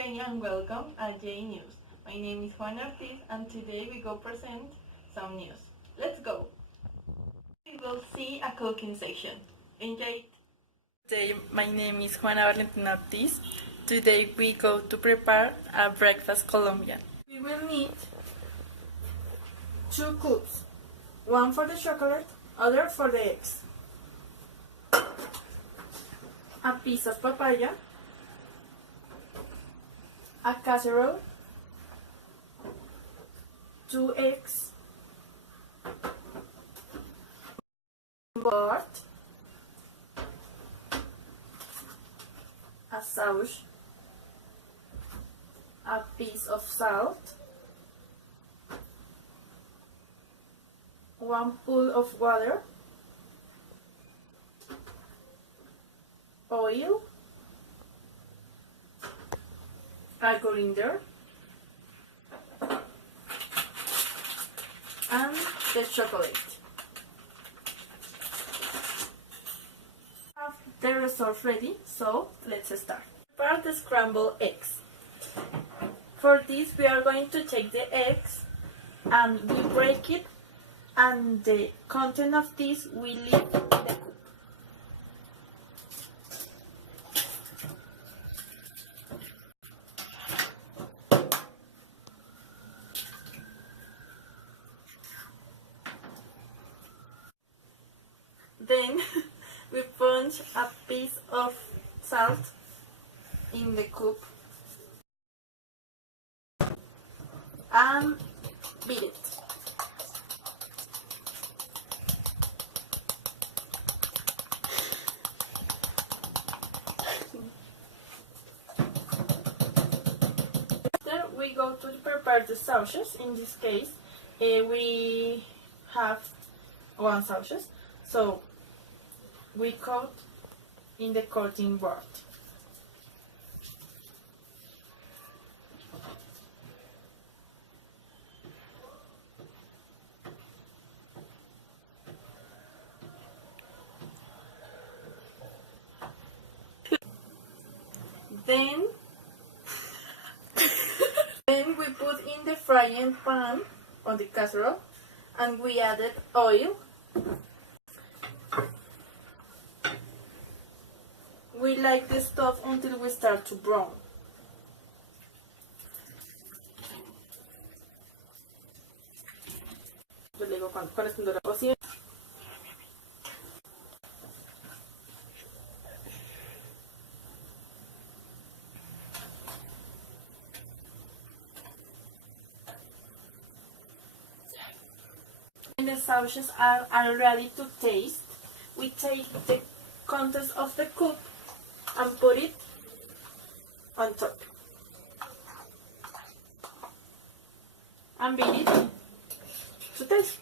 Eugenia and welcome at J News. My name is Juan Ortiz and today we go present some news. Let's go! We will see a cooking section. Enjoy it! Today my name is Juana Valentina Ortiz. Today we go to prepare a breakfast Colombian. We will need 2 cups, one for the chocolate, other for the eggs, a piece of papaya, a casserole, 2 eggs, board, a sauce, a piece of salt, 1 pool of water, oil, a grinder, and the chocolate. Have the result ready, so let's start. Prepare the scrambled eggs. For this we are going to take the eggs and we break it, and the content of this we leave in the cup. Then we punch a piece of salt in the cup and beat it. After we go to prepare the sauces. In this case, we have 1 sauces, so we coat in the coating board. Then we put in the frying pan on the casserole and we added oil. We light the stove until we start to brown. Yo le digo cuando estando la cocina. When the sauces are ready to taste, we take the contents of the cup and put it on top and beat it to taste.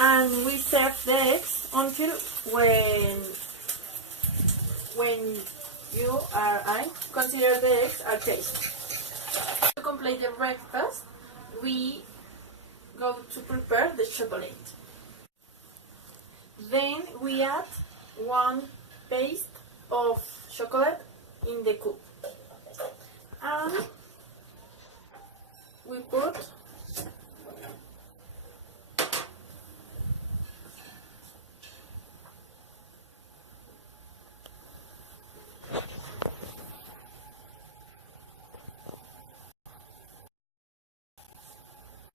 And we serve the eggs until when you or I consider the eggs are tasty. To complete the breakfast, we go to prepare the chocolate. Then we add 1 paste of chocolate in the cup, and we put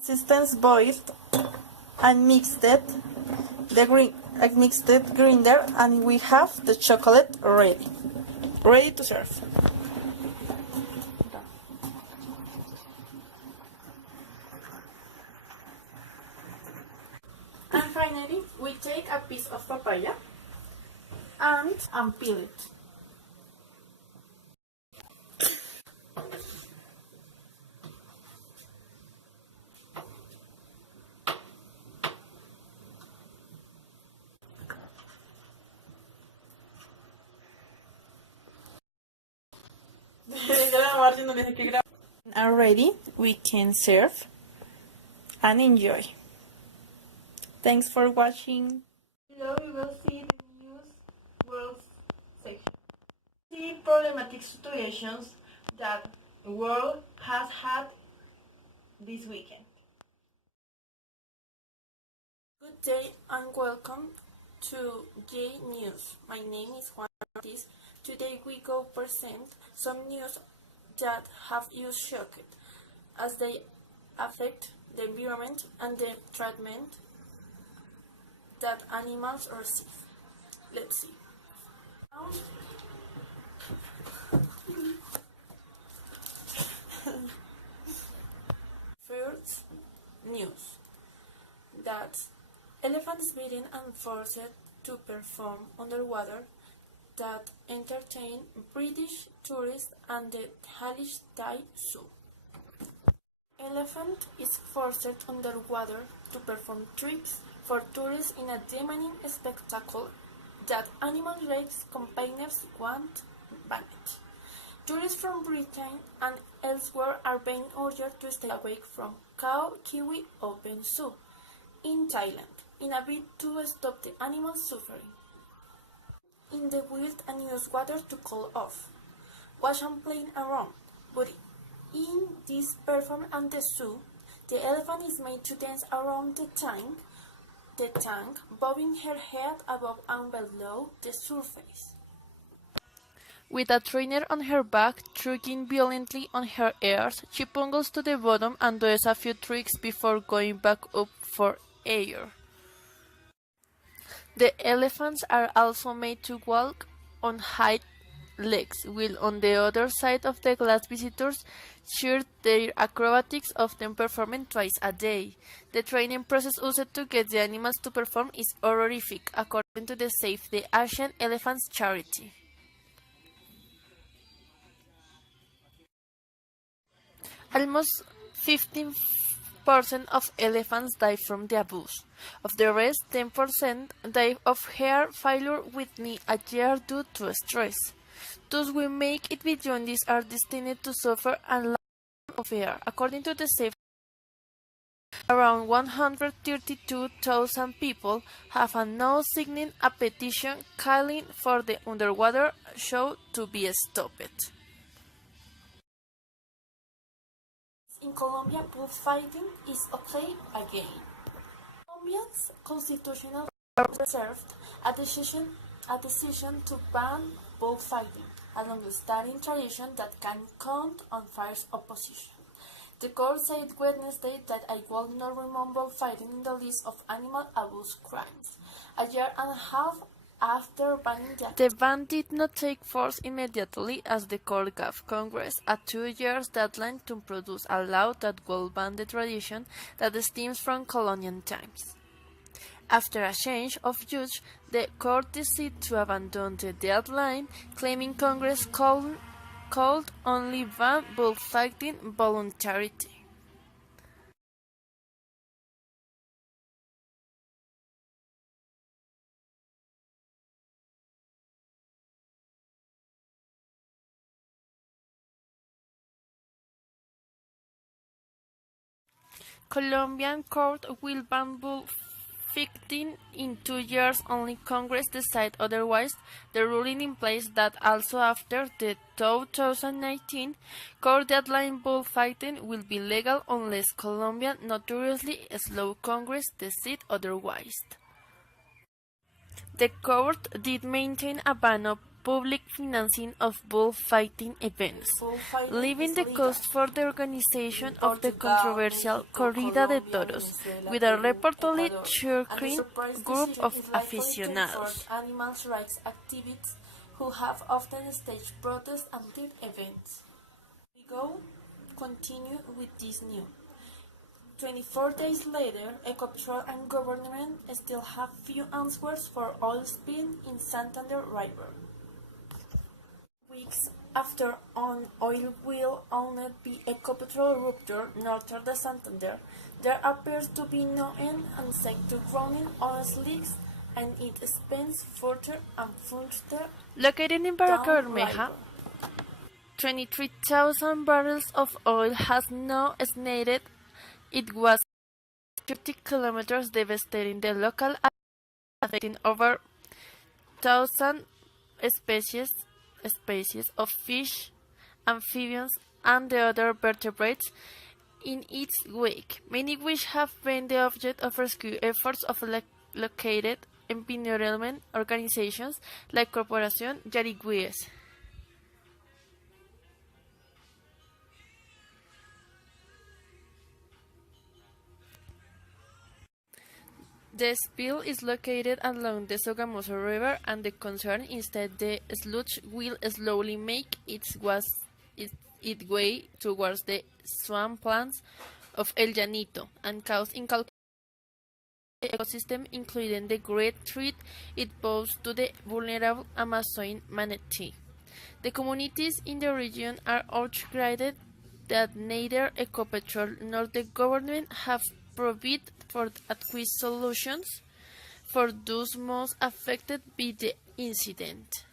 consistence boiled and mixed it grinder, and we have the chocolate ready to serve. And finally we take a piece of papaya and peel it. Are ready, we can serve and enjoy. Thanks for watching. Below you will see the news world section. See problematic situations that the world has had this weekend. Good day and welcome to J News. My name is Juan Ortiz. Today we go present some news that have you shocked as they affect the environment and the treatment that animals receive. Let's see. First news that elephants being and forced to perform underwater that entertain British tourists and the Halish Thai Zoo. Elephant is forced underwater to perform tricks for tourists in a demanding spectacle that animal rights campaigners want banned. Tourists from Britain and elsewhere are being urged to stay away from Khao Kiwi Open Zoo in Thailand in a bid to stop the animals' suffering. In the wild and use water to cool off, wash and play around, but in this performance at the zoo, the elephant is made to dance around the tank, bobbing her head above and below the surface. With a trainer on her back, tugging violently on her ears, she pummels to the bottom and does a few tricks before going back up for air. The elephants are also made to walk on hind legs, while on the other side of the glass visitors cheer their acrobatics, often performing twice a day. The training process used to get the animals to perform is horrific, according to the Save the Asian Elephants charity. Almost 15% of elephants die from the abuse. Of the rest, 10% die of heart failure within a year due to stress. Those who make it beyond this are destined to suffer a lack of air. According to the Safe, around 132,000 people have now signed a petition calling for the underwater show to be stopped. In Colombia, bullfighting is okay again. Colombia's constitutional court reserved a decision to ban bullfighting, a long-standing tradition that can count on fierce opposition. The court said Wednesday that it will not remove bullfighting in the list of animal abuse crimes, a year and a half after banning the ban did not take force immediately, as the court gave Congress a 2-year deadline to produce a law that will ban the tradition that stems from colonial times. After a change of judge, the court decided to abandon the deadline, claiming Congress could only ban bullfighting voluntarily. Colombian court will ban bullfighting in 2 years only Congress decide otherwise, the ruling implies that also after the 2019 court deadline bullfighting will be legal unless Colombian notoriously slow Congress decide otherwise. The court did maintain a ban on public financing of bullfighting events, leaving the cost for the organization of the controversial Corrida de Toros, with a reportedly shrinking group of aficionados. Animal rights activists who have often staged protests and did events. We continue with this news. 24 days later, Ecopetrol and government still have few answers for oil spill in Santander River. Weeks after an oil well owned by Ecopetrol rupture north of the Santander, there appears to be no end in sight to running oil leaks, and it spends further and further. Located in Barranca Bermeja, 23,000 barrels of oil has now snated. It was 50 kilometers, devastating the local area, affecting over 1,000 species of fish, amphibians, and the other vertebrates in its wake, many which have been the object of rescue efforts of located environment organizations like Corporación Yarigüeyes. The spill is located along the Sogamoso River, and the concern is that the sludge will slowly make its way towards the swamplands of El Llanito and cause incalculable ecosystem, including the great threat it poses to the vulnerable Amazon manatee. The communities in the region are outraged that neither Ecopetrol nor the government have provided for adequate solutions for those most affected by the incident.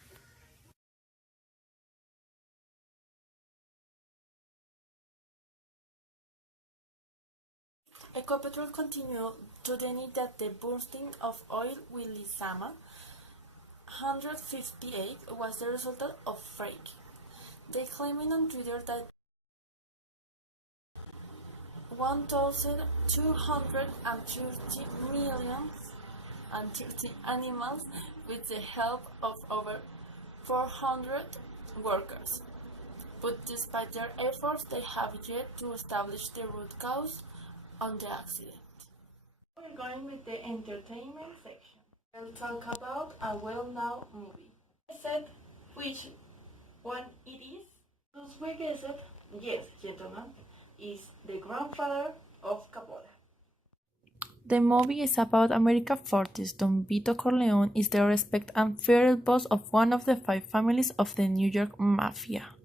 Ecopetrol continued to deny that the bursting of oil well Lizama 158 was the result of fracking. They claimed on Twitter that 1,230 million and 30 animals with the help of over 400 workers. But despite their efforts, they have yet to establish the root cause of the accident. We're going with the entertainment section. We'll talk about a well-known movie. I said which one it is? Those we guessed, yes, gentlemen, is The Grandfather of Capola. The movie is about America Fortis. Don Vito Corleone is the respected and feared boss of one of the 5 families of the New York Mafia.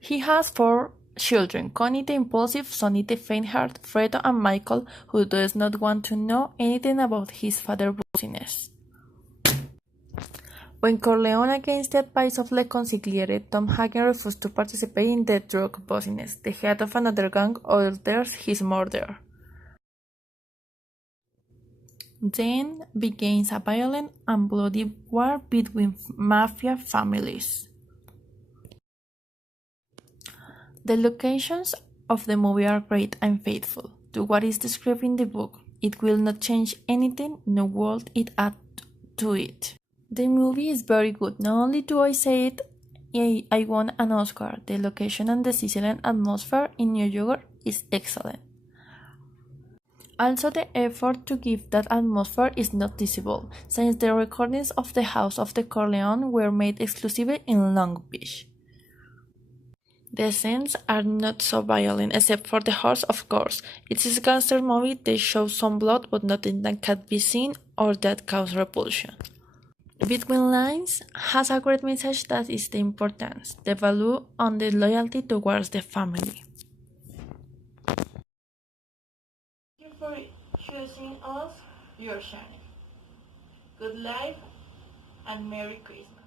He has 4 children: Connie the impulsive, Sonny the faint-hearted, Fredo and Michael, who does not want to know anything about his father's bossiness. When Corleone, against the advice of Le Consigliere, Tom Hagen, refused to participate in the drug bossiness, the head of another gang orders his murder. Then begins a violent and bloody war between mafia families. The locations of the movie are great and faithful to what is described in the book. It will not change anything, no word it add to it. The movie is very good. Not only do I say it, I won an Oscar. The location and the Sicilian atmosphere in New York is excellent. Also, the effort to give that atmosphere is noticeable, since the recordings of the House of the Corleone were made exclusively in Long Beach. The scenes are not so violent, except for the horse, of course. It is a gangster movie. They show some blood, but nothing that can be seen or that cause repulsion. Between Lines has a great message that is the importance, the value, and the loyalty towards the family. Thank you for choosing us, your channel. Good life and Merry Christmas.